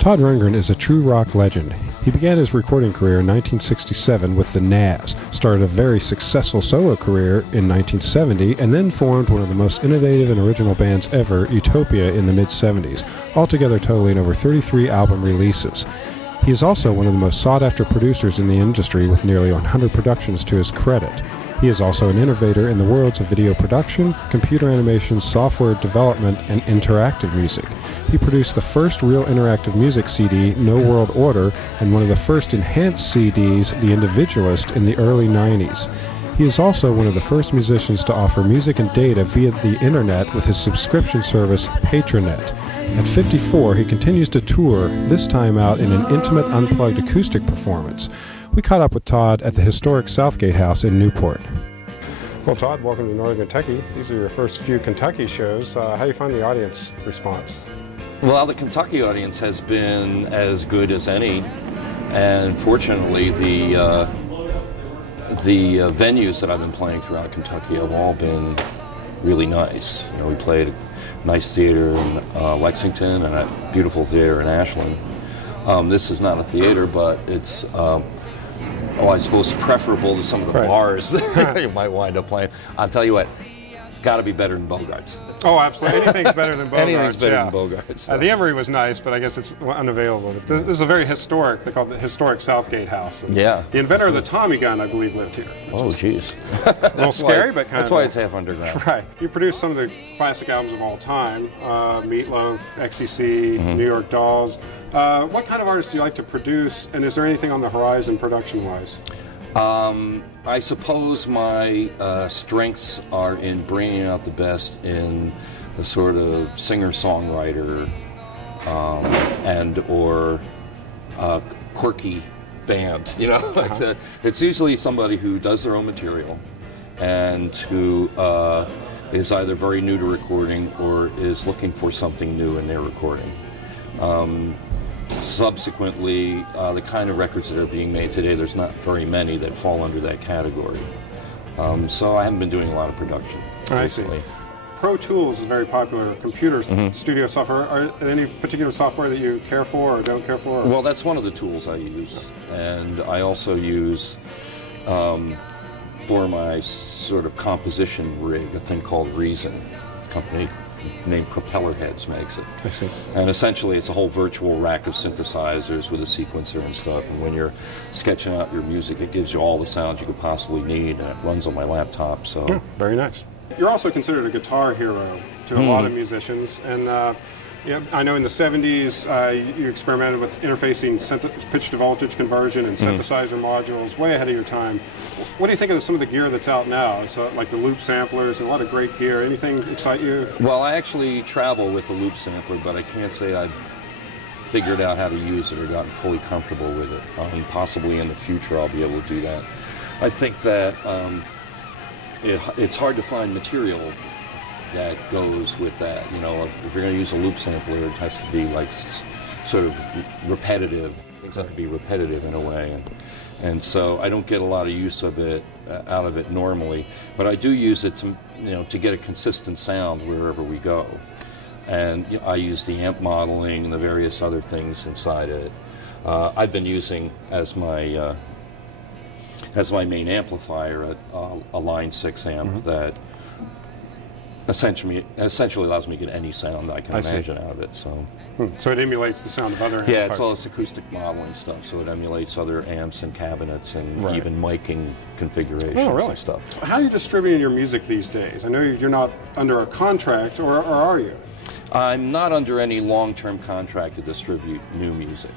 Todd Rundgren is a true rock legend. He began his recording career in 1967 with the Nazz, started a very successful solo career in 1970, and then formed one of the most innovative and original bands ever, Utopia, in the mid-70s, altogether totaling over 33 album releases. He is also one of the most sought-after producers in the industry with nearly 100 productions to his credit. He is also an innovator in the worlds of video production, computer animation, software development, and interactive music. He produced the first real interactive music CD, No World Order, and one of the first enhanced CDs, The Individualist, in the early 90s. He is also one of the first musicians to offer music and data via the internet with his subscription service, Patronet. At 54, he continues to tour, this time out in an intimate, unplugged acoustic performance. We caught up with Todd at the historic Southgate House in Newport. Well, Todd, welcome to Northern Kentucky. These are your first few Kentucky shows. How do you find the audience response? Well, the Kentucky audience has been as good as any, and fortunately the venues that I've been playing throughout Kentucky have all been really nice. You know, we played a nice theater in Lexington and a beautiful theater in Ashland. This is not a theater, but it's I suppose preferable to some of the bars that you might wind up playing. I'll tell you what, got to be better than Bogart's. Oh, absolutely. Anything's better than Bogart's. Anything's better than Bogart's. The Emory was nice, but I guess it's unavailable. This is a very historic, they call it the historic Southgate House. And the inventor of the Tommy gun, I believe, lived here. Oh, jeez. A little scary, but kind of. That's why it's half underground. Right. You produced some of the classic albums of all time, Meatloaf, XTC, New York Dolls. What kind of artists do you like to produce, and is there anything on the horizon production-wise? I suppose my strengths are in bringing out the best in the sort of singer-songwriter and/or quirky band. You know, like that. It's usually somebody who does their own material and who is either very new to recording or is looking for something new in their recording. Subsequently, the kind of records that are being made today, there's not very many that fall under that category. So I haven't been doing a lot of production recently. I see. Pro Tools is very popular computer studio software. Are there any particular software that you care for or don't care for? Well, that's one of the tools I use. And I also use, for my sort of composition rig, a thing called Reason. A company named Propeller Heads makes it. I see. And essentially it's a whole virtual rack of synthesizers with a sequencer and stuff, and when you're sketching out your music it gives you all the sounds you could possibly need, and it runs on my laptop. So very nice. You're also considered a guitar hero to a lot of musicians, and I know in the 70s you experimented with interfacing pitch to voltage conversion and synthesizer modules way ahead of your time. What do you think of some of the gear that's out now? So, like the loop samplers and a lot of great gear. Anything excite you? Well, I actually travel with the loop sampler, but I can't say I've figured out how to use it or gotten fully comfortable with it. Possibly in the future I'll be able to do that. I think that it's hard to find material that goes with that. You know, if you're going to use a loop sampler, it has to be like sort of repetitive. Things have to be repetitive in a way, and so I don't get a lot of use of it out of it normally. But I do use it to to get a consistent sound wherever we go. And I use the amp modeling and the various other things inside it. I've been using as my main amplifier a Line 6 amp that essentially allows me to get any sound I can imagine out of it. So it emulates the sound of other amps. Yeah, it's all this acoustic modeling stuff, so it emulates other amps and cabinets and even miking configurations and stuff. How are you distributing your music these days? I know you're not under a contract, or are you? I'm not under any long-term contract to distribute new music.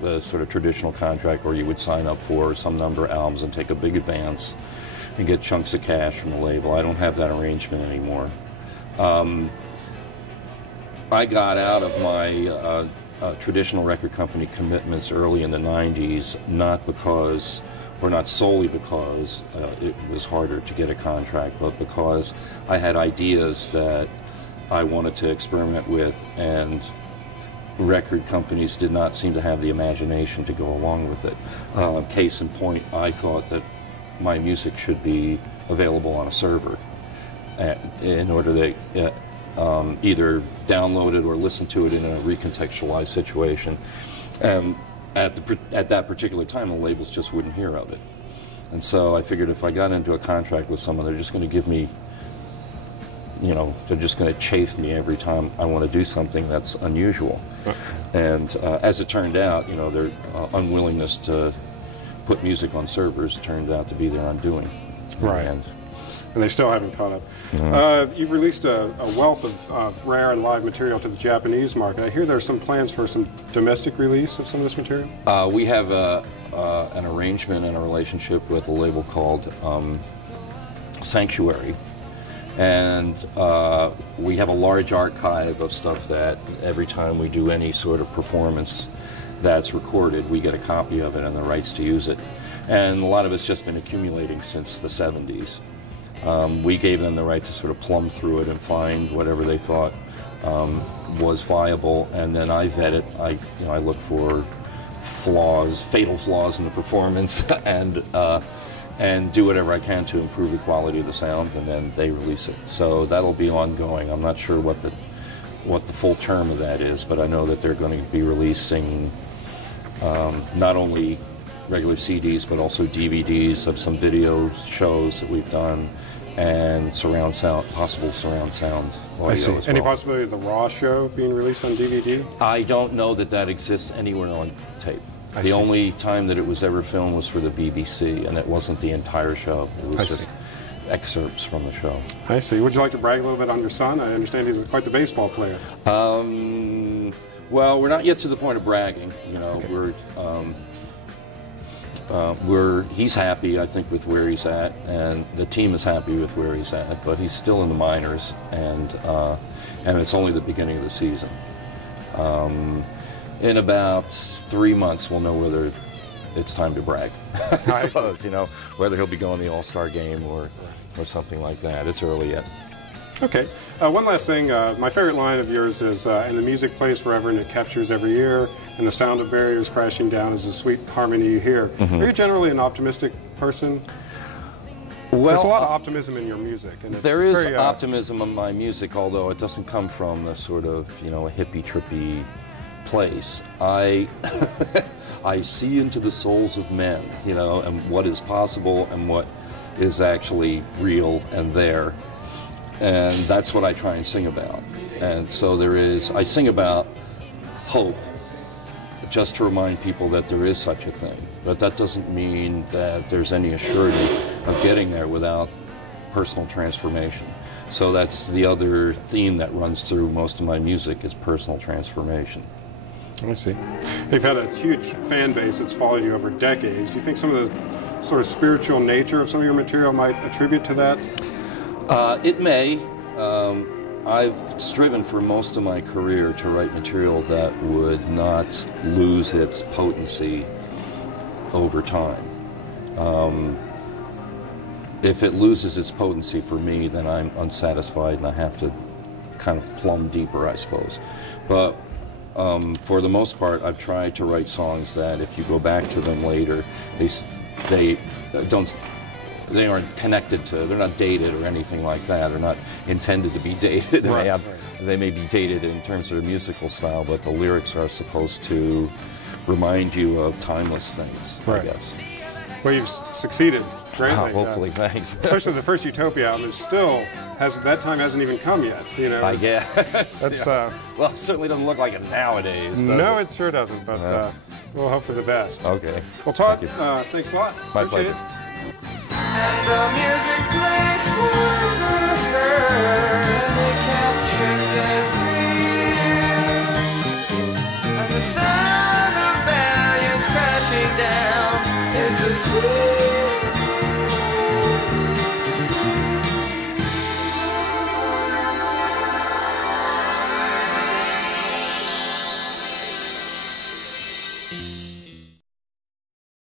The sort of traditional contract where you would sign up for some number of albums and take a big advance and get chunks of cash from the label. I don't have that arrangement anymore. I got out of my traditional record company commitments early in the 90s, not because, or not solely because it was harder to get a contract, but because I had ideas that I wanted to experiment with, and record companies did not seem to have the imagination to go along with it. Case in point, I thought that my music should be available on a server in order to either download it or listen to it in a recontextualized situation. And at that particular time, the labels just wouldn't hear of it. And so I figured if I got into a contract with someone, they're just going to give me, you know, they're just going to chafe me every time I want to do something that's unusual. And as it turned out, you know, their unwillingness to put music on servers turned out to be their undoing. Right. And they still haven't caught up. You've released a wealth of rare and live material to the Japanese market. I hear there's some plans for some domestic release of some of this material? We have an arrangement and a relationship with a label called Sanctuary. And we have a large archive of stuff that every time we do any sort of performance that's recorded, we get a copy of it and the rights to use it. And a lot of it's just been accumulating since the 70s. We gave them the right to sort of plumb through it and find whatever they thought was viable, and then I vet it. I look for flaws, fatal flaws in the performance, and do whatever I can to improve the quality of the sound, and then they release it. So that'll be ongoing. I'm not sure what the full term of that is, but I know that they're going to be releasing not only regular CDs, but also DVDs of some video shows that we've done, and surround sound, possible surround sound audio as well. Any possibility of the Raw show being released on DVD? I don't know that that exists anywhere on tape. The only time that it was ever filmed was for the BBC, and it wasn't the entire show. It was just excerpts from the show. I see. Would you like to brag a little bit on your son? I understand he's quite the baseball player. Well, we're not yet to the point of bragging. You know, he's happy, I think, with where he's at, and the team is happy with where he's at, but he's still in the minors, and it's only the beginning of the season. In about 3 months, we'll know whether it's time to brag, I suppose, you know, whether he'll be going to the All-Star game or something like that. It's early yet. Okay. One last thing. My favorite line of yours is, and the music plays forever and it captures every ear, and the sound of barriers crashing down is the sweet harmony you hear. Are you generally an optimistic person? Well, there's a lot of optimism in your music. And there is optimism in my music, although it doesn't come from a sort of, you know, a hippie, trippy place. I see into the souls of men, you know, and what is possible and what is actually real and there. And that's what I try and sing about. And so I sing about hope, just to remind people that there is such a thing. But that doesn't mean that there's any assurity of getting there without personal transformation. So that's the other theme that runs through most of my music, is personal transformation. I see. You've had a huge fan base that's followed you over decades. Do you think some of the sort of spiritual nature of some of your material might attribute to that? It may. I've striven for most of my career to write material that would not lose its potency over time. If it loses its potency for me, then I'm unsatisfied and I have to kind of plumb deeper, I suppose. But for the most part, I've tried to write songs that if you go back to them later, they aren't connected to, they're not dated or anything like that. They're not intended to be dated. They may be dated in terms of their musical style, but the lyrics are supposed to remind you of timeless things, I guess. Well, you've succeeded greatly. Hopefully, thanks. Especially the first Utopia album is still, that time hasn't even come yet, you know. I guess. That's, well, it certainly doesn't look like it nowadays, No, it sure doesn't, but we'll hope for the best. Okay. Well, Todd, thanks a lot. My pleasure. And the music plays forever, and it captures every ear. And the sound of barriers crashing down is a sweet